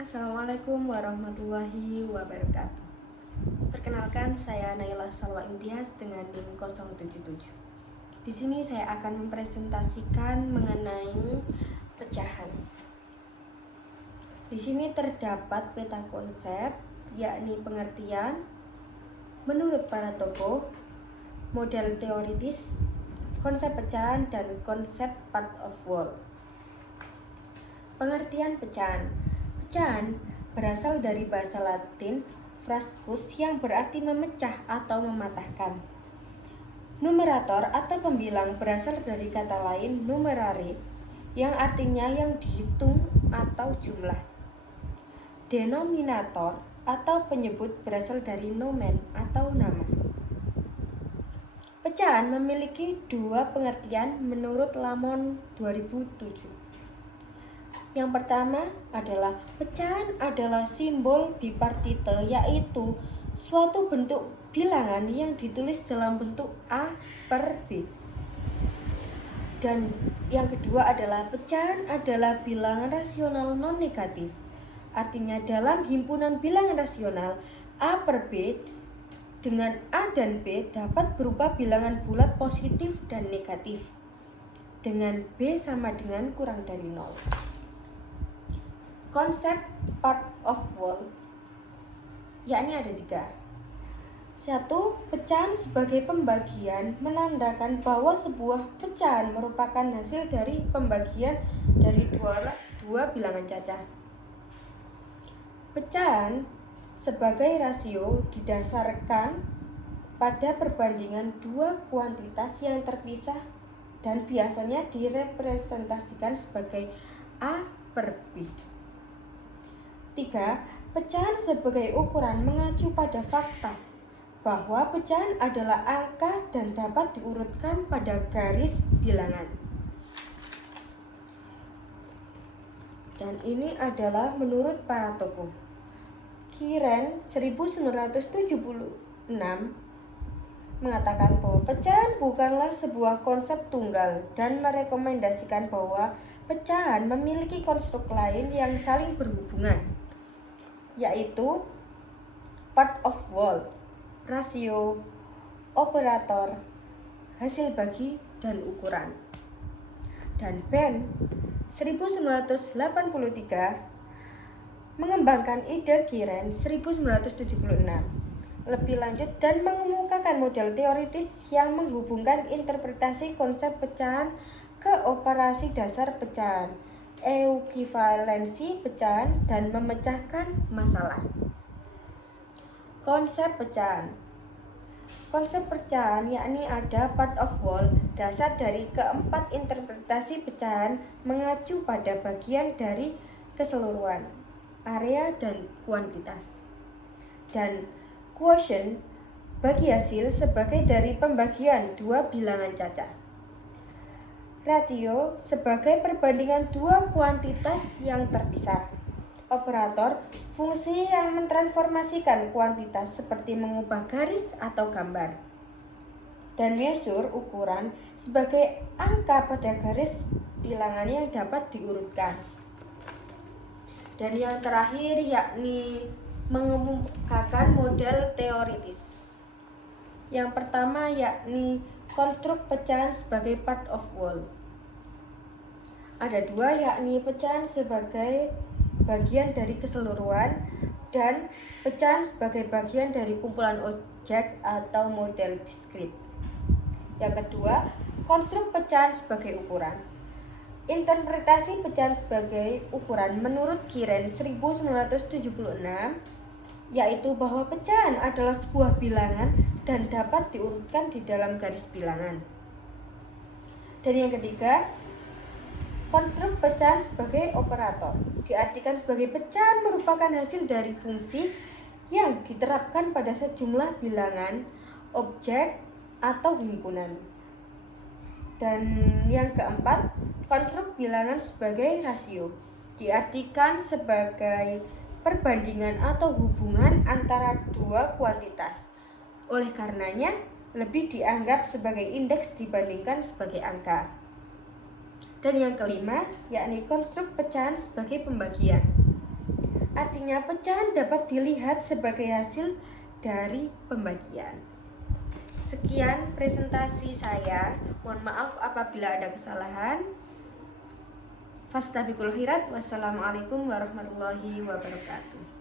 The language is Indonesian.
Assalamualaikum warahmatullahi wabarakatuh. Perkenalkan, saya Naila Salwa Imtiaz dengan NIM 077. Di sini saya akan mempresentasikan mengenai pecahan. Di sini terdapat peta konsep, yakni pengertian menurut para tokoh, model teoritis, konsep pecahan, dan konsep part of whole. Pengertian pecahan. Pecahan berasal dari bahasa Latin frascus yang berarti memecah atau mematahkan. Numerator atau pembilang berasal dari kata lain numerare yang artinya yang dihitung atau jumlah. Denominator atau penyebut berasal dari nomen atau nama. Pecahan memiliki dua pengertian menurut Lamon 2007. Yang pertama adalah pecahan adalah simbol bipartite, yaitu suatu bentuk bilangan yang ditulis dalam bentuk A per B. Dan yang kedua adalah pecahan adalah bilangan rasional non-negatif. Artinya dalam himpunan bilangan rasional A per B dengan A dan B dapat berupa bilangan bulat positif dan negatif dengan B sama dengan kurang dari 0. Konsep part of whole yakni ada 3. 1. Pecahan sebagai pembagian menandakan bahwa sebuah pecahan merupakan hasil dari pembagian dari dua bilangan cacah. Pecahan sebagai rasio didasarkan pada perbandingan dua kuantitas yang terpisah dan biasanya direpresentasikan sebagai A per B. 3. Pecahan sebagai ukuran mengacu pada fakta bahwa pecahan adalah angka dan dapat diurutkan pada garis bilangan. Dan ini adalah menurut para tokoh. Kiren 1976 mengatakan bahwa pecahan bukanlah sebuah konsep tunggal dan merekomendasikan bahwa pecahan memiliki konstruk lain yang saling berhubungan, yaitu part of whole, rasio, operator, hasil bagi, dan ukuran. Dan Ben 1983 mengembangkan ide Kiren 1976 lebih lanjut dan mengemukakan model teoritis yang menghubungkan interpretasi konsep pecahan ke operasi dasar pecahan, ekuivalensi pecahan, dan memecahkan masalah. Konsep pecahan. Konsep pecahan yakni ada part of whole, dasar dari keempat interpretasi pecahan mengacu pada bagian dari keseluruhan, area, dan kuantitas. Dan quotient bagi hasil sebagai dari pembagian dua bilangan cacah. Ratio sebagai perbandingan dua kuantitas yang terpisah. Operator, fungsi yang mentransformasikan kuantitas seperti mengubah garis atau gambar. Dan measure, ukuran, sebagai angka pada garis bilangan yang dapat diurutkan. Dan yang terakhir yakni mengemukakan model teoritis. Yang pertama yakni konstruk pecahan sebagai part of whole. Ada 2, yakni pecahan sebagai bagian dari keseluruhan dan pecahan sebagai bagian dari kumpulan objek atau model diskrit. Yang kedua, konstruk pecahan sebagai ukuran. Interpretasi pecahan sebagai ukuran menurut Kiren 1976 yaitu bahwa pecahan adalah sebuah bilangan dan dapat diurutkan di dalam garis bilangan. Dan yang ketiga, konstruk pecahan sebagai operator diartikan sebagai pecahan merupakan hasil dari fungsi yang diterapkan pada sejumlah bilangan, objek, atau himpunan. Dan yang keempat, konstruk bilangan sebagai rasio diartikan sebagai perbandingan atau hubungan antara dua kuantitas. Oleh karenanya, lebih dianggap sebagai indeks dibandingkan sebagai angka. Dan yang kelima, yakni konstruk pecahan sebagai pembagian. Artinya pecahan dapat dilihat sebagai hasil dari pembagian. Sekian presentasi saya. Mohon maaf apabila ada kesalahan. Fastabiqul khairat. Wassalamualaikum warahmatullahi wabarakatuh.